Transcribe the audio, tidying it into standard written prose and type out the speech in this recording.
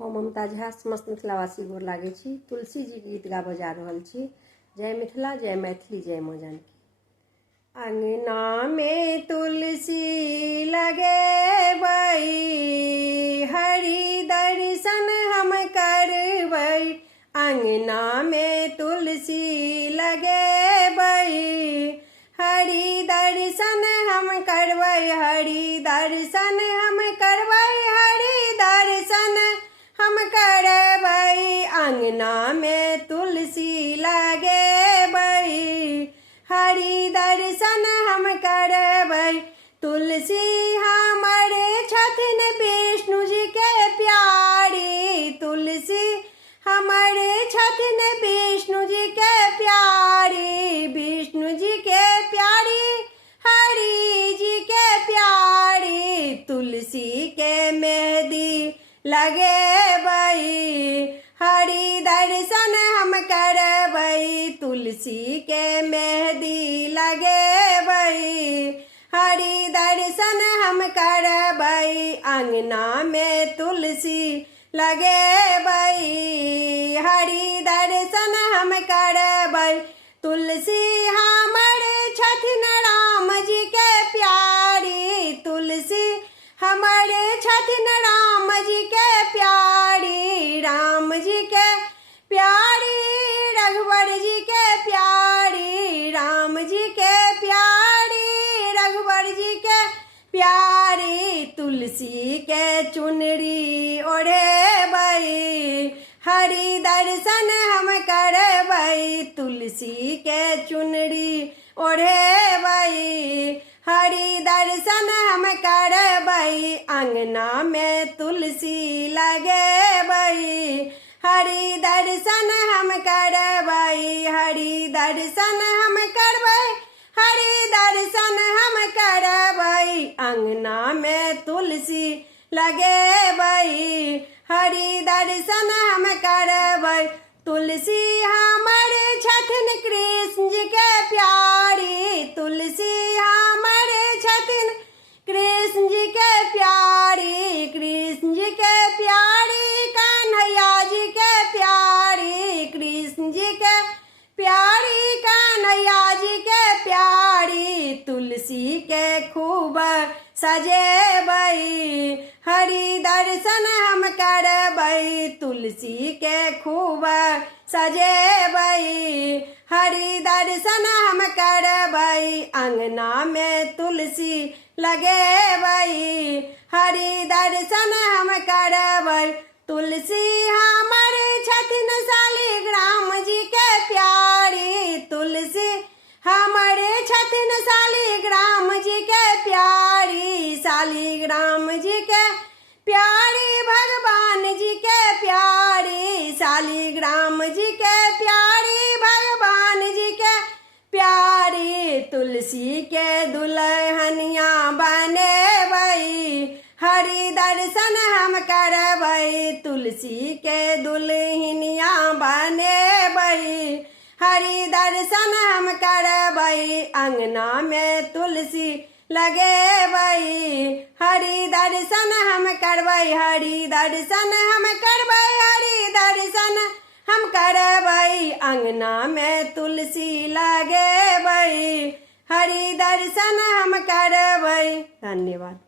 हम ममता झा समस्त मिथिलावासी गोर लागै छी। तुलसी जी गीत गाबऽ जा रहल छी। जय मिथिला, जय मैथिली, जय माँ जानकी। अंगना में तुलसी लगेबै, हरि दर्शन हम करबै। अंगना में तुलसी लगेबै, हरि दर्शन हम करबै, हरि दर्शन हम करबै, हरि दर्शन हम करबै। अंगना में तुलसी लगेबै, हरि दर्शन हम करबै। तुलसी हमर छथिन विष्णु जी के प्यारी, तुलसी हमर छथिन विष्णु जी के प्यारी, विष्णु जी के प्यारी, हरि जी के प्यारी। तुलसी के मेहंदी लगेबै, हरि दर्शन हम करबै। तुलसी के मेहंदी लगेबै, हरि दर्शन हम करबै। अंगना में तुलसी लगेबै, हरि दर्शन हम करबै। तुलसी हमर छथिन राम जी के प्यारी, तुलसी हमर छथिन राम जी के प्यारी, राम जी के प्यारी, रघुवर जी के प्यारी, राम जी के प्यारी, रघुवर जी के प्यारी। तुलसी के चुनरी ओढ़ेबै, हरि दर्शन हम करबै। तुलसी के चुनरी ओढ़ेबै, हरि दर्शन हम करबै। अंगना में तुलसी लगेबै, हरि दर्शन हम करबै, हरि दर्शन हम करबै, हरि दर्शन हम करबै। अंगना में तुलसी लगेबै, हरि दर्शन हम करबै। तुलसी हमर छथिन कृष्ण जी के प्यारी, तुलसी हमर छथिन कृष्ण जी के प्यारी, कृष्ण जी के प्यारी, कन्हैया जी के प्यारी, कृष्ण जी के प्यारी, कन्हैया जी के प्यारी। तुलसी के खूब सजेबै, हरि दर्शन हम करबै। तुलसी के खूब सजेबै, हरि दर्शन हम करबै। अंगना में तुलसी लगेबै, हरि दर्शन हम करबै। तुलसी हमर छथिन शालिग्राम जी के प्यारी, तुलसी हमर छथिन शालिग्राम जी के प्यारी, शालिग्राम जी के प्यारी, भगवान जी के प्यारी, शालिग्राम जी के प्यारी, भगवान जी के प्यारी। तुलसी के दुल्हनिया बनेबै, हरि दर्शन हम करबै। तुलसी के दुल्हनिया बनेबै, हरि दर्शन हम करबै। अंगना में तुलसी लगेबै, हरि दर्शन हम करबै, हरि दर्शन हम करबै, हरि दर्शन हम करबै। अंगना में तुलसी लगेबै, हरि दर्शन हम करबै। धन्यवाद।